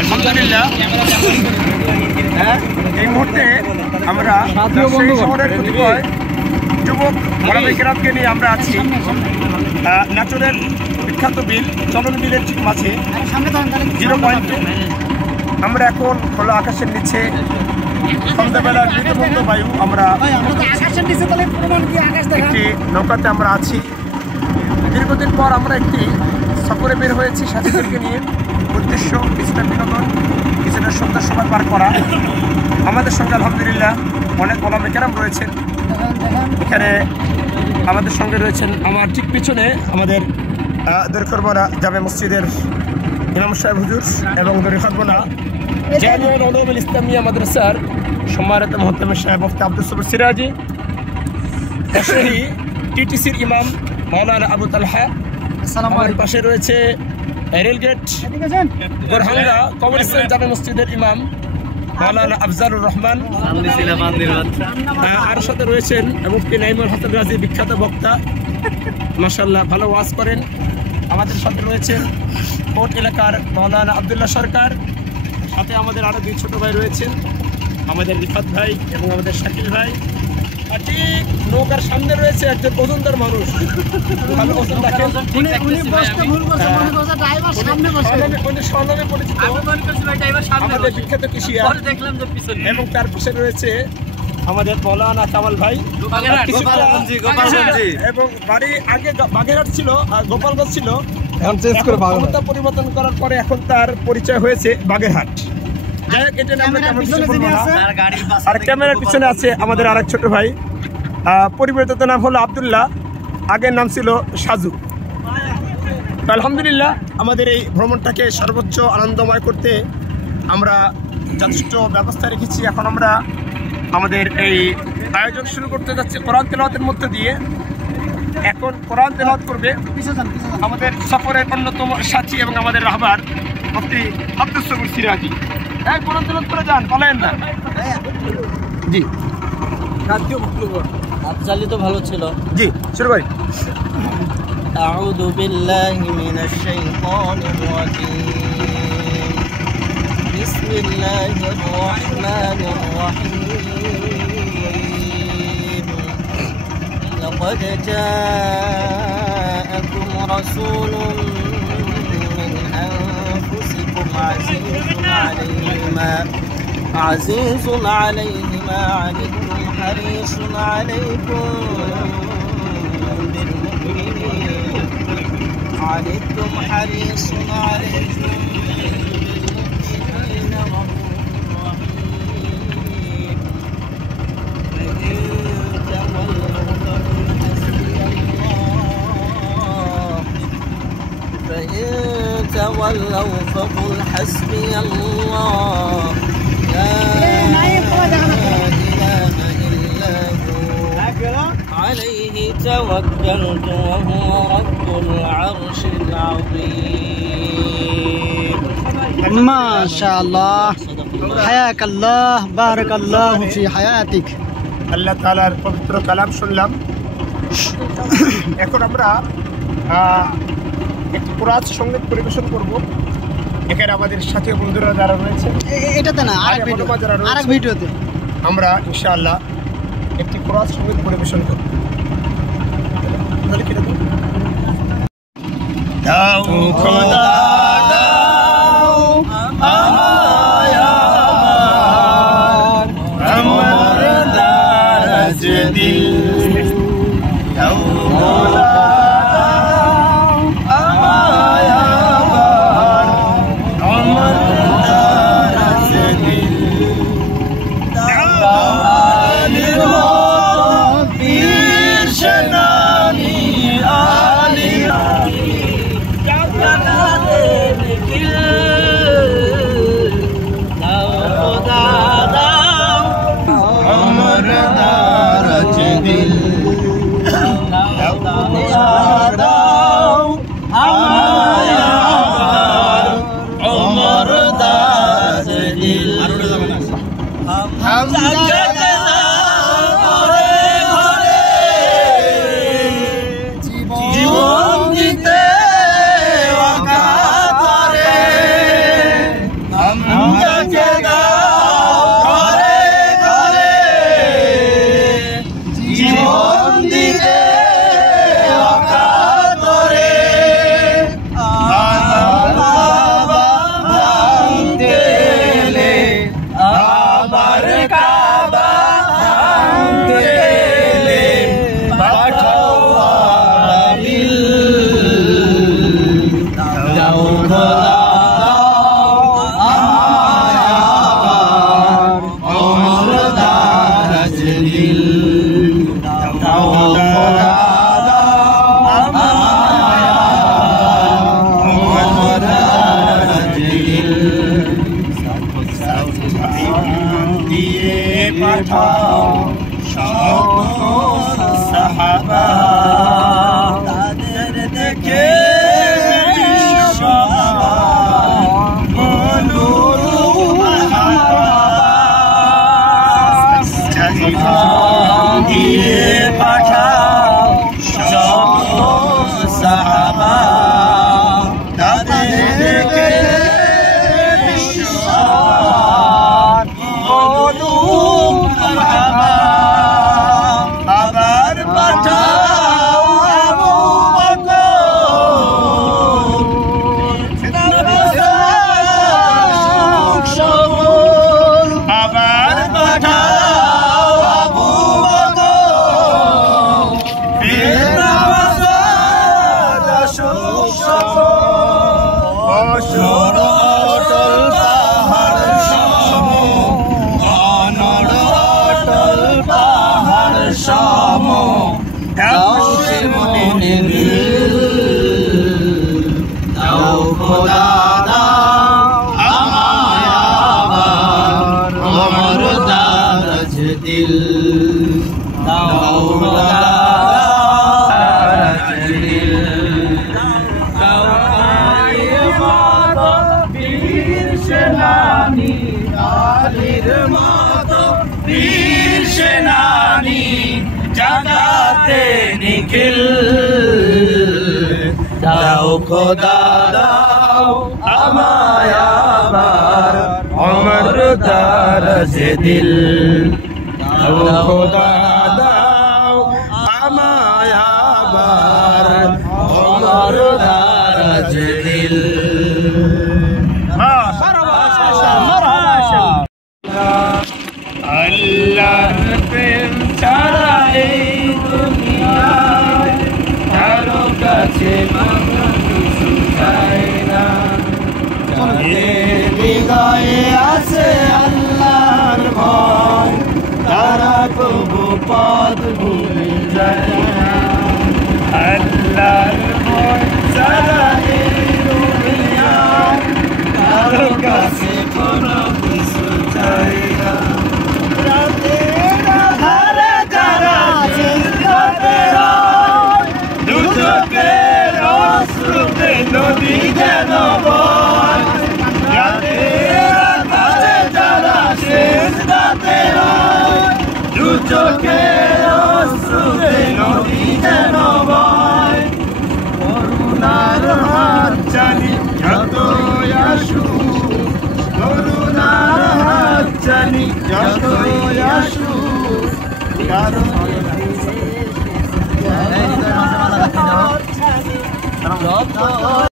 আলহামদুলিল্লাহ এই মুহূর্তে আমরা শহরের কতিপয় যুবক ওলামায়ে-কেরামকে নিয়ে আমরা আছি নাটোরের বিখ্যাত বিল চলন বিলের ঠিক মাঝে 0 পয়েন্টে। আমরা এখন খোলা আকাশের নিচে সন্ধ্যাবেলার মৃতমন্দ বায়ু আমরা একটি নৌকাতে আমরা আছি। দীর্ঘদিন পর আমরা একটি সফরে বের হয়েছি সাথীদেরকে নিয়ে। উদ্দেশ্য কিছুটা বিনোদন, কিছুটা সুন্দর সময় পার করা। আমাদের সঙ্গে আলহামদুলিল্লাহ অনেক ওলামায়ে-কেরাম রয়েছেন। এখানে আমাদের সঙ্গে রয়েছেন আমার ঠিক পিছনে আমাদের দরখারমোনা জামে মসজিদের ইমাম সাহেব হুজুর এবং দরখারমোনা জামিউল উলুমুল ইসলামিয়া মাদ্রাসার সম্মানিত মুহতামিম সাহেব মুফতি আব্দুস সবুর সিরাজি, পাশেই টিটিসির ইমাম মাওলানা আবু তালহা। আমার পাশে রয়েছে রেলগেট গোরহাঙ্গা কবরস্থান জামে মসজিদের ইমাম মাওলানা আফজালুর রহমান। আর সাথে রয়েছেন মুফতি নাইমুল হাসান রাজি, বিখ্যাত বক্তা, মাশাআল্লাহ ভালো ওয়াজ করেন। আমাদের সাথে রয়েছেন কোট এলাকার মাওলানা আব্দুল্লাহ সরকার। সাথে আমাদের আরও 2 ছোট ভাই রয়েছেন, আমাদের রিফাত ভাই এবং আমাদের শাকিল ভাই। আর ঠিক নৌকার সামনে রয়েছে একজন ওজনদার মানুষ, ভালো ওজন রাখেন, আমাদের বিখ্যাত কৃষিয়া। এবং তার পাশে রয়েছে আমাদের মৌলানা কামাল ভাই, এবং বাড়ি আগে বাগেরহাট ছিল আর গোপালগঞ্জ ছিল, ক্ষমতা পরিবর্তন করার পরে এখন তার পরিচয় হয়েছে বাগেরহাট। যাই হোক, এটা আমরা আর ক্যামেরার পিছনে আছে আমাদের আরেক ছোট ভাই, পরিবর্তিত নাম হলো আব্দুল্লাহ, আগের নাম ছিল সাজু। আলহামদুলিল্লাহ আমাদের এই ভ্রমণটাকে সর্বোচ্চ আনন্দময় করতে আমরা যথেষ্ট ব্যবস্থা রেখেছি। এখন আমরা আমাদের এই আয়োজন শুরু করতে যাচ্ছি কোরআন তেলাওয়াতের মধ্য দিয়ে। এখন কোরআন তেলাওয়াত করবে আমাদের সফরের অন্যতম সাথী এবং আমাদের রাহবার মুফতি আব্দুস সবুর সিরাজি। কোরআন তেলাওয়াত করে যান, বলেন না জি। আফজালি তো ভালো ছিল। জি শুরু করি। আউযু বিল্লাহি মিনাশ শাইতানির রাজীম। বিসমিল্লাহির রাহমানির রাহিম। লাকাদ জাআকুম রাসূলুন মিন আনফুসিকুম আজিজুন আলাইহি মা আনিতুম হারিসুন আলাইকুম বিল মুমিনিন আনিতুম হারিসুন আলাইকুম বিল মুমিনিন فإن تولوا فقل حسبي الله لا إله إلا هو عليه توكلت وهو رب العرش العظيم ما شاء الله حياك الله بارك الله في حياتك। আল্লাহ তাআলার পবিত্র কালাম শুনলাম। এখন আমরা একটি কোরআন সঙ্গীত পরিবেশন করব। এখানে আমাদের সাথী বন্ধুরা যারা রয়েছে, এটাতে না আরেক ভিডিওতে আমরা ইনশাআল্লাহ একটি কোরআন সঙ্গীত পরিবেশন করব। দাও খোদা দাও আমায় আমার দারাজ দিল দাও খোদা দাও আমায় আমার দারাজ দিল দাও পীর সেনানি আলী পাঠাও সকল সাহাবা তাদের দেখে দিয়ে পাঠাও সকল সাহাবা তাদের দেখে আবার পাঠাও আবু বকর আবার পাঠাও আবু বকর অটল পাহাড় সম অনড় অটল পাহাড় সম দাও সে মনে দাও খোদা দাও আমায় আবার অমর দারাজ দিল দাও খোদা দারাজ দিল সেনানি আলীর মতো বীর সেনানি জাগাতে নিখিল দাও খোদা দাও আমায় আবার অমর দারাজ দিল দাও খোদা দাও আমায় আবার অমর দারাজ দিল আল্লাহর প্রেম ছাড়া এই দুনিয়ায় কারো কাছে কিছু চাই না হৃদয়ে আছে আল্লাহর ভয় তারা তবু পথ ভুলে যায় না আল্লাহর ভয় ছাড়া